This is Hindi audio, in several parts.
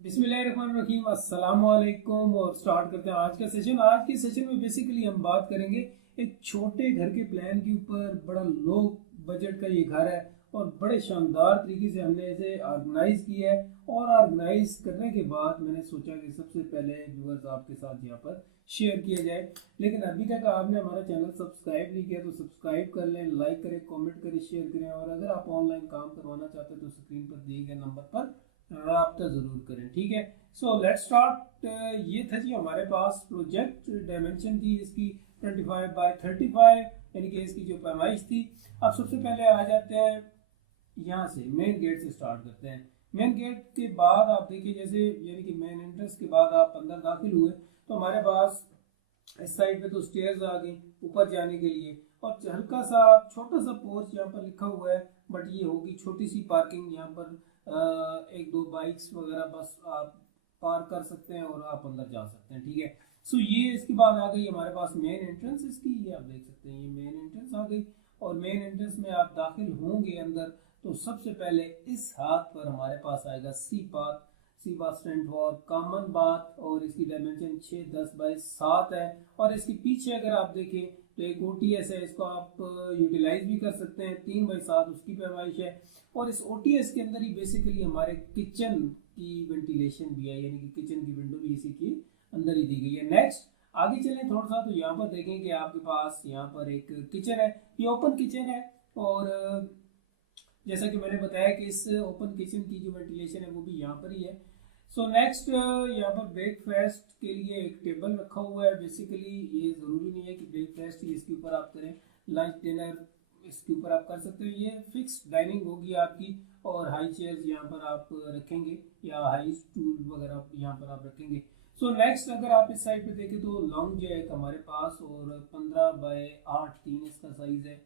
बिस्मिल्लाहिर्रहमानिर्रहीम, अस्सलाम वालेकुम। और स्टार्ट करते हैं आज का सेशन। आज के सेशन में बेसिकली हम बात करेंगे एक छोटे घर के प्लान के ऊपर। बड़ा लो बजट का ये घर है और बड़े शानदार तरीके से हमने इसे ऑर्गेनाइज किया है। और ऑर्गेनाइज करने के बाद मैंने सोचा कि सबसे पहले व्यूअर्स आपके साथ यहाँ पर शेयर किया जाए। लेकिन अभी तक आपने हमारा चैनल सब्सक्राइब नहीं किया तो सब्सक्राइब कर लें, लाइक करें, कमेंट करें, शेयर करें। और अगर आप ऑनलाइन काम करवाना चाहते हैं तो स्क्रीन पर दिए गए नंबर पर रब्ता ज़रूर करें, ठीक है। So let's start. ये था जी हमारे पास प्रोजेक्ट। डायमेंशन थी इसकी 25 बाय 35, यानी कि इसकी जो पैमाइश थी। अब सबसे पहले आ जाते हैं यहाँ से, मेन गेट से स्टार्ट करते हैं। मेन गेट के बाद आप देखिए, जैसे यानी कि मेन एंट्रेंस के बाद आप अंदर दाखिल हुए तो हमारे पास इस साइड पे तो स्टेयर्स आ गई ऊपर जाने के लिए। और हल्का सा छोटा सा पोर्च यहाँ पर लिखा हुआ है, बट ये होगी छोटी सी पार्किंग। यहाँ पर एक दो बाइक्स वगैरह बस आप पार्क कर सकते हैं और आप अंदर जा सकते हैं, ठीक है। सो ये इसके बाद आ गई हमारे पास मेन एंट्रेंस इसकी। ये आप देख सकते हैं, ये मेन एंट्रेंस आ गई। और मेन एंट्रेंस में आप दाखिल होंगे अंदर तो सबसे पहले इस हाथ पर हमारे पास आएगा C bath stand for common bath. और इसकी डायमेंशन 6-10 बाई 7 है। और इसके पीछे अगर आप देखें तो एक OTS है, इसको आप यूटिलाइज भी कर सकते हैं। 3 बाई 7 उसकी पैमाइश है। और इस OTS के अंदर ही बेसिकली हमारे किचन की वेंटिलेशन भी है, यानी कि किचन की विंडो भी इसी के अंदर ही दी गई है। नेक्स्ट आगे चलें थोड़ा सा तो यहाँ पर देखें कि आपके पास यहाँ पर एक किचन है। ये ओपन किचन है। और जैसा कि मैंने बताया कि इस ओपन किचन की जो वेंटिलेशन है वो भी यहाँ पर ही है। सो नेक्स्ट यहाँ पर ब्रेकफास्ट के लिए एक टेबल रखा हुआ है। बेसिकली ये ज़रूरी नहीं है कि ब्रेकफास्ट ही इसके ऊपर आप करें, लंच डिनर इसके ऊपर आप कर सकते हो। ये फिक्स डाइनिंग होगी आपकी। और हाई चेयर्स यहाँ पर आप रखेंगे या हाई स्टूल वगैरह यहाँ पर आप रखेंगे। सो नेक्स्ट अगर आप इस साइड पे देखें तो लॉन्ग है एक हमारे पास, और 15 बाय 8 3 इसका साइज़ है।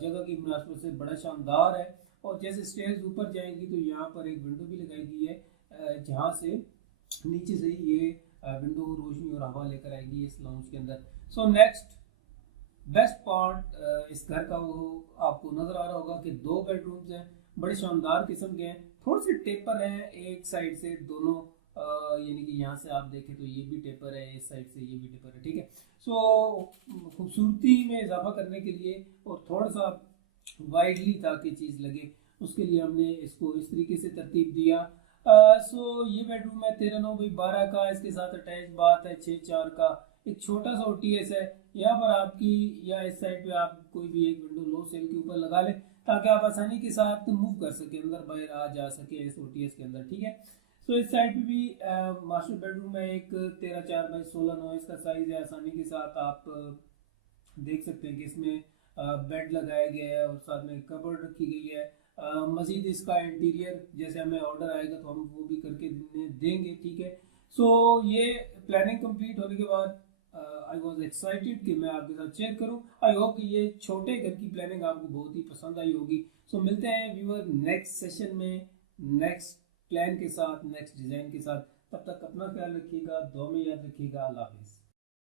जगह की मुनासिबत से बड़ा शानदार है। और जैसे स्टेयर्स ऊपर जाएंगी तो यहाँ पर एक विंडो भी लगाई गई है, जहाँ से नीचे से ये विंडो रोशनी और हवा लेकर आएगी इस लाउंज के अंदर। सो नेक्स्ट बेस्ट पार्ट इस घर का वो आपको नजर आ रहा होगा कि 2 बेडरूम्स हैं, बड़े शानदार किस्म के हैं। थोड़े से टेपर हैं एक साइड से दोनों, यानी कि यहाँ से आप देखें तो ये भी टेपर है, इस साइड से ये भी टेपर है, ठीक है। सो खूबसूरती में इजाफा करने के लिए और थोड़ा सा वाइडली ताकि चीज़ लगे उसके लिए हमने इसको इस तरीके से तरतीब दिया। सो ये बेडरूम है 13 बाई 12 का। इसके साथ अटैच बाथ है 6-4 का। एक छोटा सा OTS है यहाँ पर आपकी, या इस साइड पे आप कोई भी एक विंडो लो सेल के ऊपर लगा लें ताकि आप आसानी के साथ मूव कर सके, अंदर बाहर आ जा सके इस OTS के अंदर, ठीक है। सो इस साइड पे भी मास्टर बेडरूम है एक 13-4 बाई 16 9 इसका साइज है। आसानी के साथ आप देख सकते हैं कि इसमें बेड लगाया गया है और साथ में कबर्ड रखी गई है। मजीद इसका इंटीरियर जैसे हमें ऑर्डर आएगा तो हम वो भी करके देंगे, ठीक है। सो ये प्लानिंग कंप्लीट होने के बाद आई वॉज एक्साइटेड कि मैं आपके साथ शेयर करूं। आई होप कि ये छोटे घर की प्लानिंग आपको बहुत ही पसंद आई होगी। सो मिलते हैं व्यूअर नेक्स्ट सेशन में, नेक्स्ट प्लान के साथ, नेक्स्ट डिज़ाइन के साथ। तब तक अपना ख्याल रखिएगा, दुआ में याद रखिएगा। अल्लाह हाफिज़।